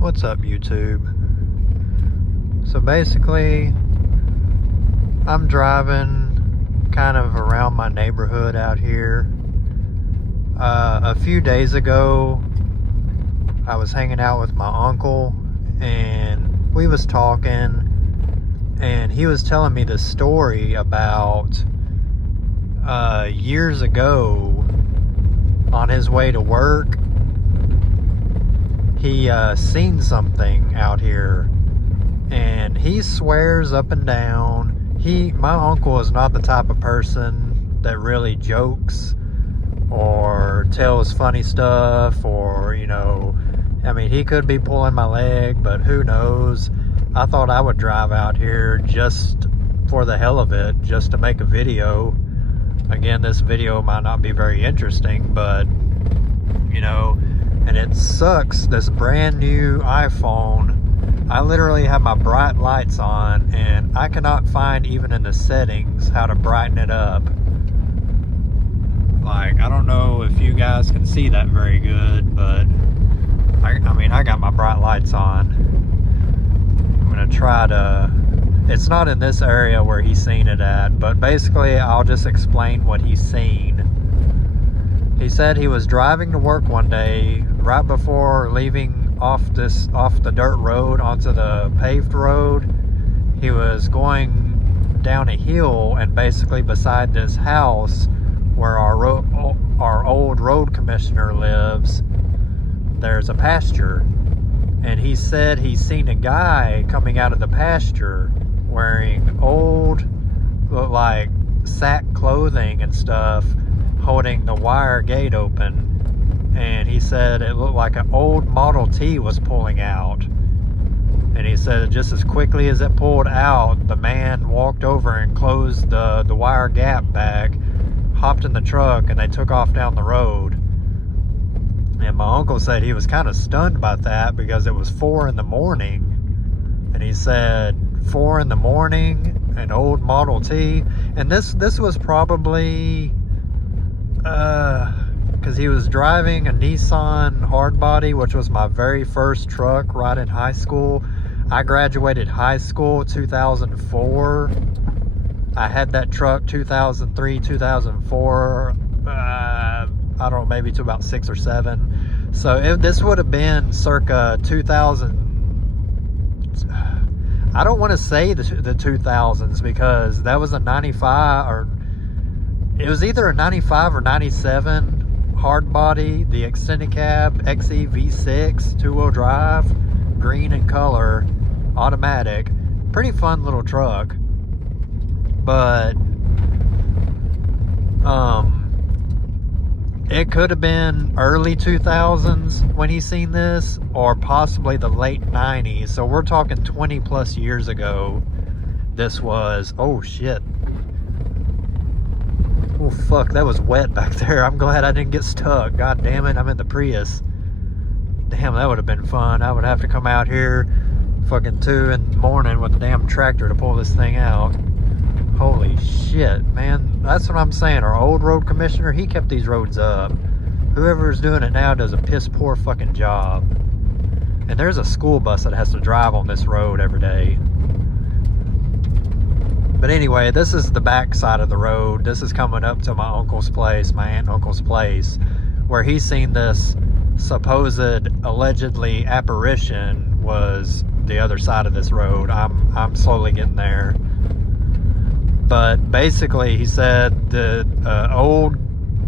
What's up, YouTube? So basically, I'm driving kind of around my neighborhood out here. A few days ago, I was hanging out with my uncle and we was talking, and he was telling me this story about years ago on his way to work. He seen something out here, and he swears up and down. My uncle is not the type of person that really jokes or tells funny stuff, or, I mean, he could be pulling my leg, but who knows. I thought I would drive out here just for the hell of it, just to make a video. Again, this video might not be very interesting, but, and it sucks. This brand new iPhone, I literally have my bright lights on, and I cannot find, even in the settings, how to brighten it up. Like, I don't know if you guys can see that very good, but I got my bright lights on. I'm gonna try to, it's not in this area where he's seen it at, but basically I'll just explain what he's seen. He said he was driving to work one day, right before leaving off the dirt road onto the paved road. He was going down a hill, and basically beside this house where our old road commissioner lives, there's a pasture. And he said he's seen a guy coming out of the pasture wearing old, like, sack clothing and stuff, holding the wire gate open. And he said it looked like an old Model T was pulling out. And he said just as quickly as it pulled out, the man walked over and closed the wire gap back, hopped in the truck, and they took off down the road. And my uncle said he was kind of stunned by that, because it was 4 in the morning. And he said 4 in the morning, an old Model T. And this was probably because he was driving a Nissan hardbody, which was my very first truck right in high school. I graduated high school 2004. I had that truck 2003, 2004. I don't know, maybe to about 6 or 7. So this would have been circa 2000. I don't want to say the 2000s, because that was a 95, or it was either a 95 or 97 hard body, the extended cab XE V6 2-wheel drive, green in color, automatic. Pretty fun little truck. But it could have been early 2000s when he seen this, or possibly the late 90s. So we're talking 20 plus years ago. This was, oh shit. Oh fuck, that was wet back there. I'm glad I didn't get stuck. God damn it, I'm in the Prius. Damn, that would have been fun. I would have to come out here fucking 2 in the morning with a damn tractor to pull this thing out. Holy shit, man. That's what I'm saying. Our old road commissioner, he kept these roads up. Whoever's doing it now does a piss poor fucking job. And there's a school bus that has to drive on this road every day. But anyway, this is the back side of the road. This is coming up to my uncle's place, my aunt and uncle's place, where he's seen this supposed, allegedly apparition was the other side of this road. I'm slowly getting there. But basically, he said the old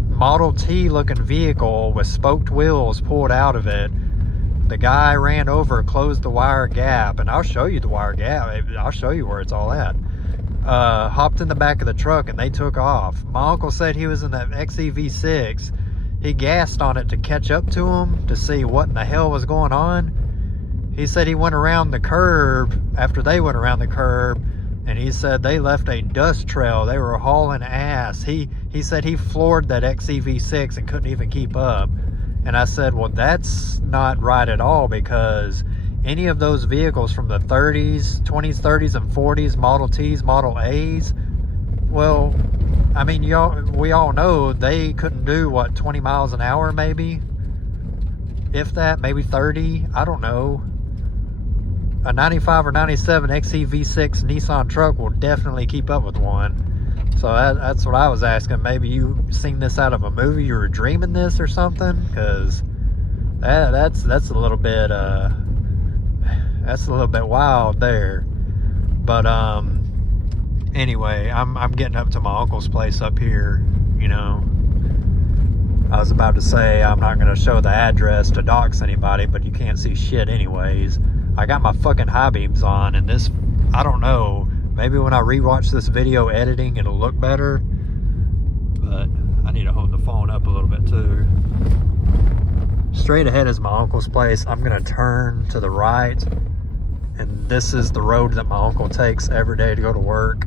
Model T looking vehicle with spoked wheels pulled out of it. The guy ran over, closed the wire gap, and I'll show you the wire gap. I'll show you where it's all at. Hopped in the back of the truck, and they took off. My uncle said he was in that XE V6. He gassed on it to catch up to him, to see what in the hell was going on. He said he went around the curb after they went around the curb, and he said they left a dust trail. They were hauling ass. He said he floored that XE V6 and couldn't even keep up. And I said, well, that's not right at all, because any of those vehicles from the 30s, 20s, 30s, and 40s, Model Ts, Model As, well, I mean, we all know they couldn't do, what, 20 miles an hour maybe? If that, maybe 30, I don't know. a 95 or 97 XEV6 Nissan truck will definitely keep up with one. So that's what I was asking. Maybe you seen this out of a movie, you were dreaming this or something, because that's a little bit wild there. But anyway, I'm getting up to my uncle's place up here. You know, I was about to say I'm not going to show the address to dox anybody, but you can't see shit anyways. I got my fucking high beams on, and this, I don't know, maybe when I rewatch this video editing it'll look better, but I need to hold the phone up a little bit too. Straight ahead is my uncle's place. I'm gonna turn to the right, and this is the road that my uncle takes every day to go to work.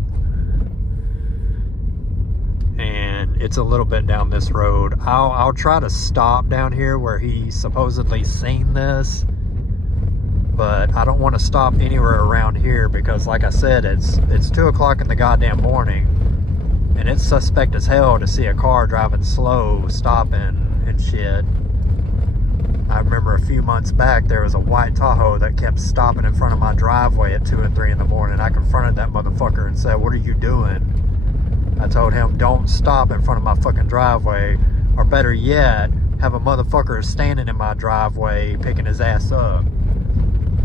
And it's a little bit down this road. I'll try to stop down here where he supposedly seen this, but I don't want to stop anywhere around here because, like I said, it's 2 o'clock in the goddamn morning, and it's suspect as hell to see a car driving slow, stopping and shit. I remember a few months back, there was a white Tahoe that kept stopping in front of my driveway at 2 and 3 in the morning. I confronted that motherfucker and said, "What are you doing?" I told him, "Don't stop in front of my fucking driveway, or better yet, have a motherfucker standing in my driveway picking his ass up.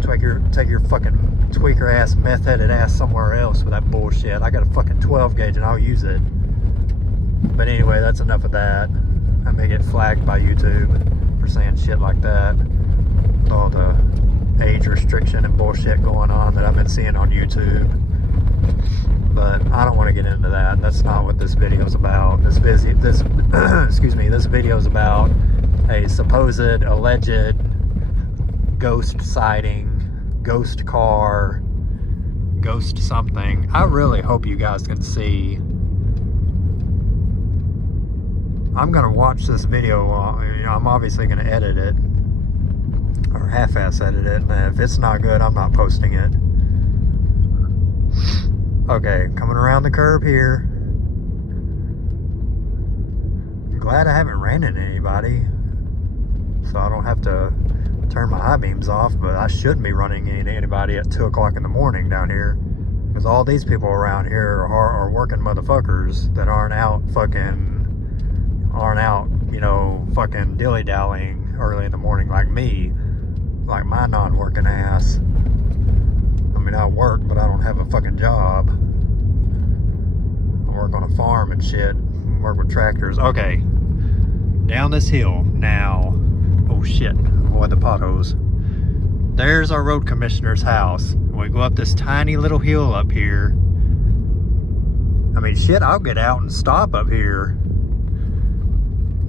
Take your fucking tweaker ass, meth headed ass somewhere else with that bullshit. I got a fucking 12 gauge and I'll use it." But anyway, that's enough of that. I may get flagged by YouTube for saying shit like that. With all the age restriction and bullshit going on that I've been seeing on YouTube. But I don't want to get into that. That's not what this video is about. This excuse me, this video is about a supposed alleged ghost sighting, ghost car, ghost something. I really hope you guys can see. I'm gonna watch this video. I'm obviously gonna edit it, or half-ass edit it, and if it's not good, I'm not posting it. Okay, coming around the curb here. I'm glad I haven't ran into anybody, so I don't have to turn my high beams off, but I shouldn't be running into anybody at 2 o'clock in the morning down here, because all these people around here are working motherfuckers that aren't out, you know, fucking dilly-dallying early in the morning like me, like my non-working ass. I mean, I work, but I don't have a fucking job. I work on a farm and shit, work with tractors. Okay, down this hill now. Oh shit, avoid the potholes. There's our road commissioner's house. We go up this tiny little hill up here. I mean, shit, I'll get out and stop up here.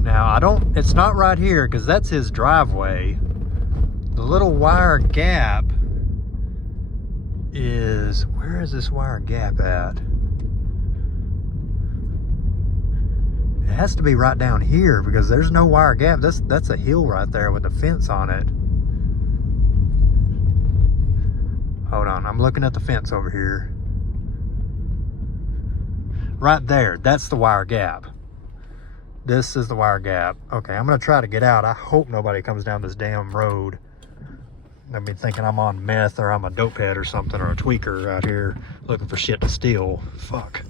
Now, it's not right here because that's his driveway. The little wire gap is, where is this wire gap at? It has to be right down here because there's no wire gap. That's a hill right there with a fence on it. Hold on, I'm looking at the fence over here. Right there, that's the wire gap. This is the wire gap. Okay, I'm gonna try to get out. I hope nobody comes down this damn road. They'll be thinking I'm on meth or I'm a dope head or something, or a tweaker out here looking for shit to steal. Fuck.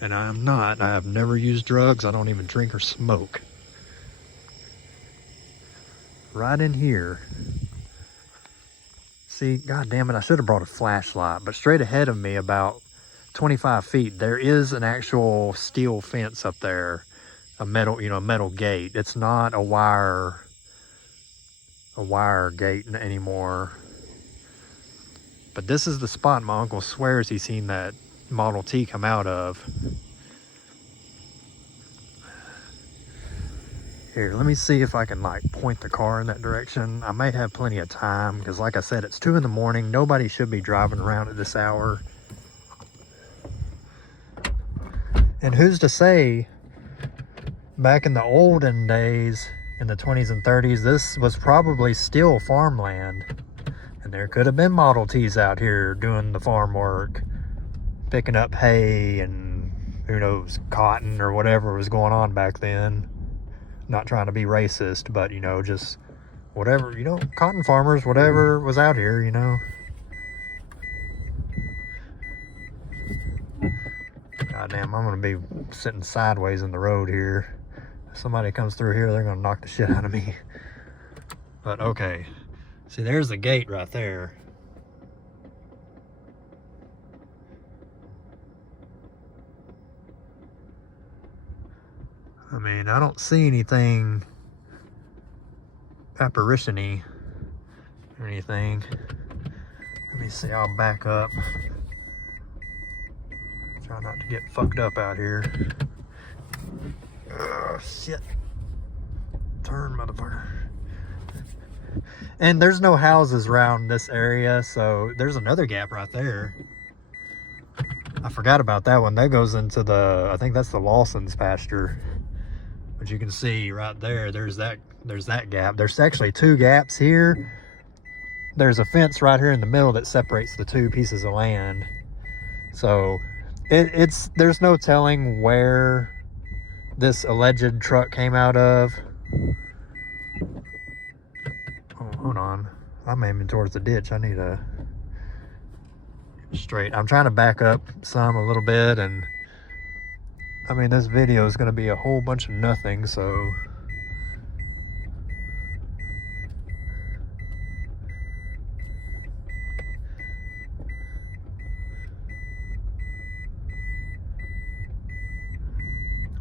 And I am not. I have never used drugs. I don't even drink or smoke. Right in here. See, god damn it, I should have brought a flashlight. But straight ahead of me, about 25 feet, there is an actual steel fence up there. A metal gate. It's not a wire gate anymore. But this is the spot my uncle swears he's seen that Model T come out of. Here, let me see if I can like point the car in that direction. I may have plenty of time because, like I said, it's 2 in the morning. Nobody should be driving around at this hour. And who's to say, back in the olden days, in the 20s and 30s, this was probably still farmland. And there could have been Model Ts out here doing the farm work, picking up hay and, who knows, cotton or whatever was going on back then. Not trying to be racist, but, you know, just whatever, you know, cotton farmers, whatever was out here, you know. Goddamn, I'm gonna be sitting sideways in the road here. If somebody comes through here, they're gonna knock the shit out of me. But okay, see, there's the gate right there. I mean, I don't see anything apparition-y or anything. Let me see, I'll back up. Try not to get fucked up out here. Oh, shit. Turn, motherfucker. And there's no houses around this area, so there's another gap right there. I forgot about that one. That goes into the, I think that's the Lawson's pasture. But you can see right there, there's that gap. There's actually two gaps here. There's a fence right here in the middle that separates the two pieces of land. So there's no telling where this alleged truck came out of. Oh, hold on. I'm aiming towards the ditch. I need to get straight. I'm trying to back up some a little bit, and I mean, this video is going to be a whole bunch of nothing, so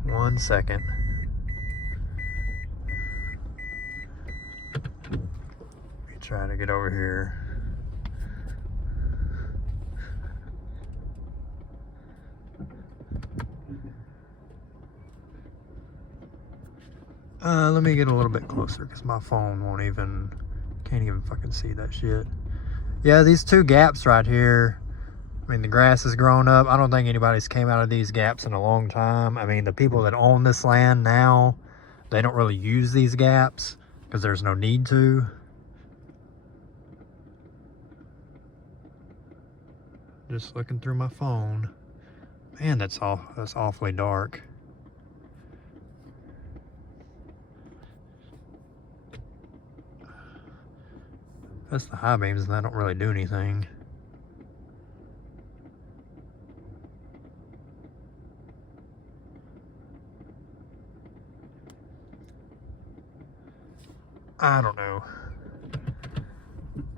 one second. Let me try to get over here. Let me get a little bit closer because my phone can't even fucking see that shit. Yeah, these two gaps right here. I mean, the grass has grown up. I don't think anybody's came out of these gaps in a long time. I mean, the people that own this land now, they don't really use these gaps because there's no need to. Just looking through my phone. Man, that's awfully dark. That's the high beams, and they don't really do anything. I don't know.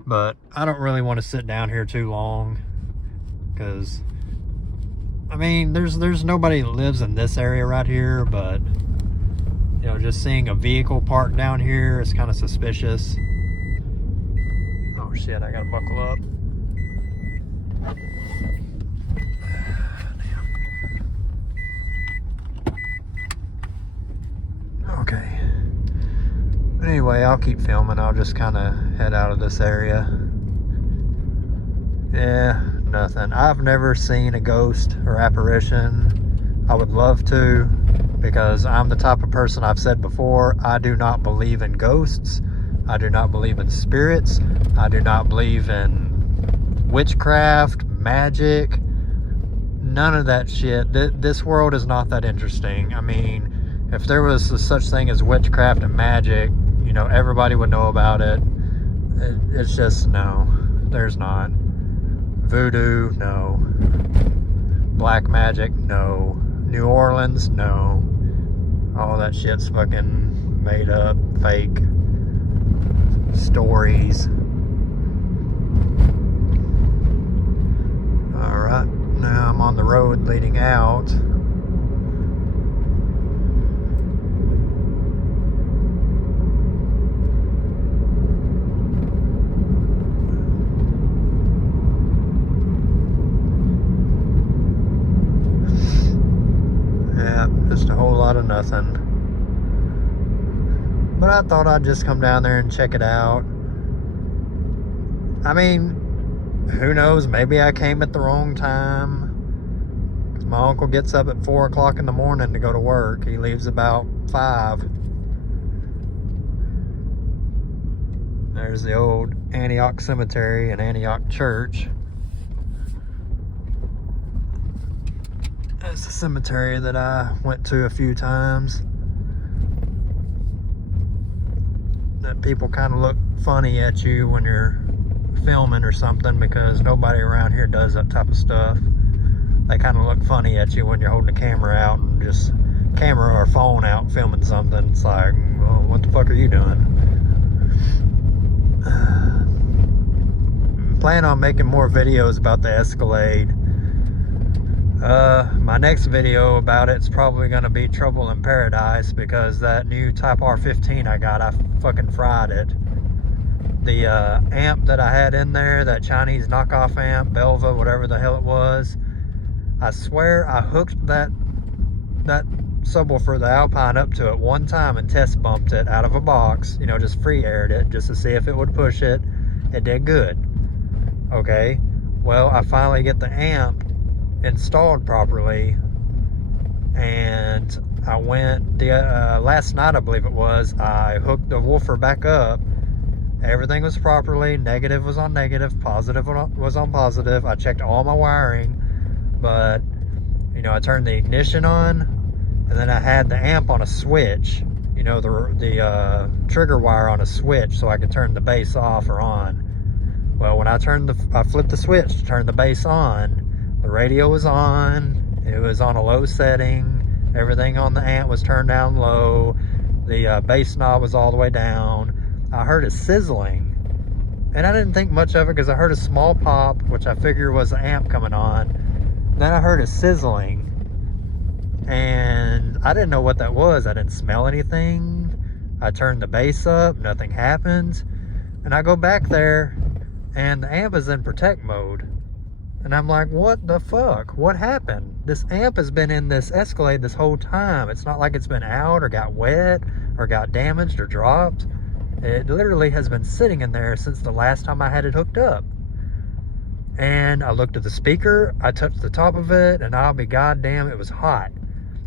But I don't really want to sit down here too long, because I mean, there's nobody that lives in this area right here, but you know, just seeing a vehicle parked down here is kind of suspicious. Oh shit, I gotta buckle up. Damn. Okay. But anyway, I'll keep filming. I'll just kind of head out of this area. Yeah, nothing. I've never seen a ghost or apparition. I would love to, because I'm the type of person, I've said before, I do not believe in ghosts. I do not believe in spirits. I do not believe in witchcraft, magic, none of that shit. This world is not that interesting. I mean, if there was such thing as witchcraft and magic, you know, everybody would know about it. It's just, no, there's not. Voodoo, no. Black magic, no. New Orleans, no. All that shit's fucking made up, fake stories. Alright, now I'm on the road leading out. Yeah, just a whole lot of nothing. But I thought I'd just come down there and check it out. I mean, who knows? Maybe I came at the wrong time. Because my uncle gets up at 4 o'clock in the morning to go to work. He leaves about 5. There's the old Antioch Cemetery and Antioch Church. That's the cemetery that I went to a few times. that people kind of look funny at you when you're filming or something, because nobody around here does that type of stuff. They kind of look funny at you when you're holding the camera out and just camera or phone out filming something. It's like, well, what the fuck are you doing? Plan on making more videos about the Escalade. My next video about it's probably gonna be Trouble in Paradise, because that new Type R15 I got, I fucking fried it. The amp that I had in there, that Chinese knockoff amp, Belva, whatever the hell it was, I swear I hooked that subwoofer, the Alpine, up to it one time and test bumped it out of a box, you know, just free aired it just to see if it would push it. It did good. Okay, well, I finally get the amp installed properly, and I went last night, I believe it was, I hooked the woofer back up. Everything was properly, negative was on negative, positive was on positive. I checked all my wiring, but you know, I turned the ignition on, and then I had the amp on a switch, you know, the trigger wire on a switch, so I could turn the bass off or on. Well, when I flipped the switch to turn the bass on, the radio was on, it was on a low setting, everything on the amp was turned down low, the bass knob was all the way down. I heard it sizzling, and I didn't think much of it because I heard a small pop, which I figured was the amp coming on. Then I heard it sizzling, and I didn't know what that was. I didn't smell anything. I turned the bass up, nothing happened, and I go back there, and the amp is in protect mode. And I'm like, what the fuck? What happened? This amp has been in this Escalade this whole time. It's not like it's been out or got wet or got damaged or dropped. It literally has been sitting in there since the last time I had it hooked up. And I looked at the speaker, I touched the top of it, and I'll be goddamn, it was hot.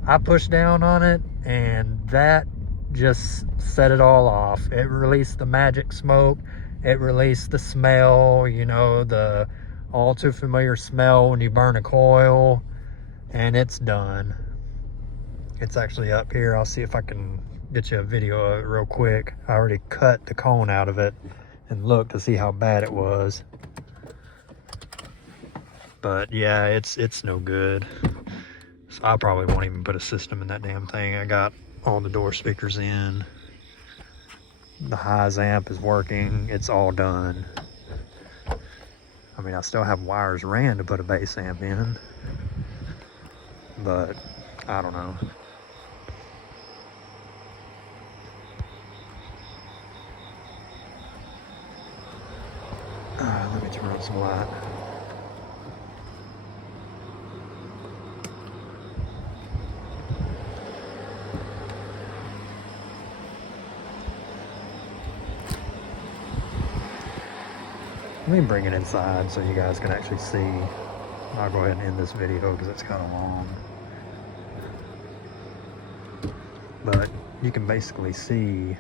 I pushed down on it, and that just set it all off. It released the magic smoke. It released the smell, you know, the all too familiar smell when you burn a coil, and it's done. It's actually up here. I'll see if I can get you a video of it real quick. I already cut the cone out of it and looked to see how bad it was. But yeah, it's no good. So I probably won't even put a system in that damn thing. I got all the door speakers in. The highs amp is working. It's all done. I mean, I still have wires ran to put a bass amp in, but I don't know. Let me turn on some light. Let me bring it inside so you guys can actually see. I'll go ahead and end this video because it's kind of long. But you can basically see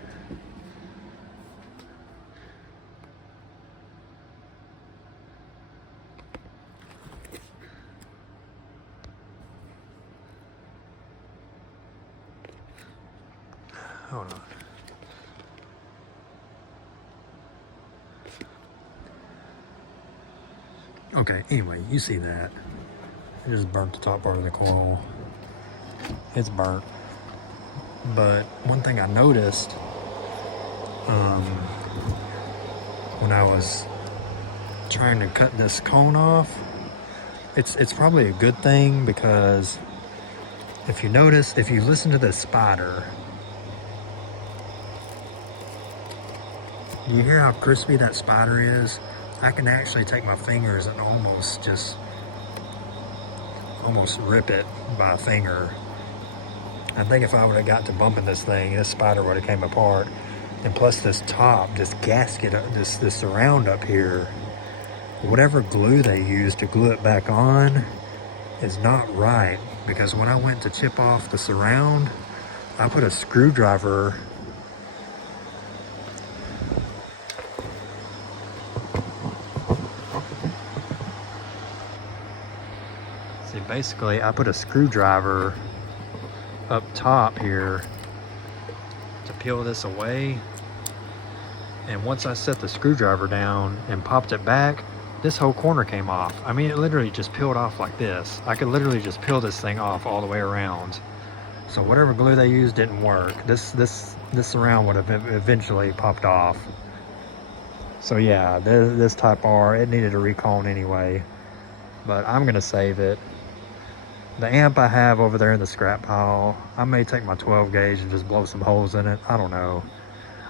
hold on. Okay, anyway, you see that. It just burnt the top part of the coil. It's burnt. But one thing I noticed when I was trying to cut this cone off, it's probably a good thing, because if you notice, if you listen to this spider, you hear how crispy that spider is? I can actually take my fingers and almost rip it by a finger. I think if I would have got to bumping this thing, this spider would have came apart. And plus this top, this gasket, this surround up here, whatever glue they use to glue it back on is not right. Because when I went to chip off the surround, I put a screwdriver basically, I put a screwdriver up top here to peel this away, And once I set the screwdriver down and popped it back, this whole corner came off. I mean, it literally just peeled off like this. I could literally just peel this thing off all the way around. So whatever glue they used didn't work. This surround would have eventually popped off. So yeah, this Type R, it needed a recon anyway. But I'm gonna save it. The amp I have over there in the scrap pile, I may take my 12 gauge and just blow some holes in it. I don't know.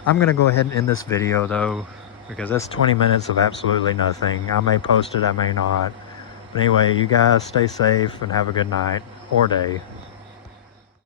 I'm gonna go ahead and end this video though, because that's 20 minutes of absolutely nothing. I may post it, I may not. But anyway, you guys stay safe and have a good night or day.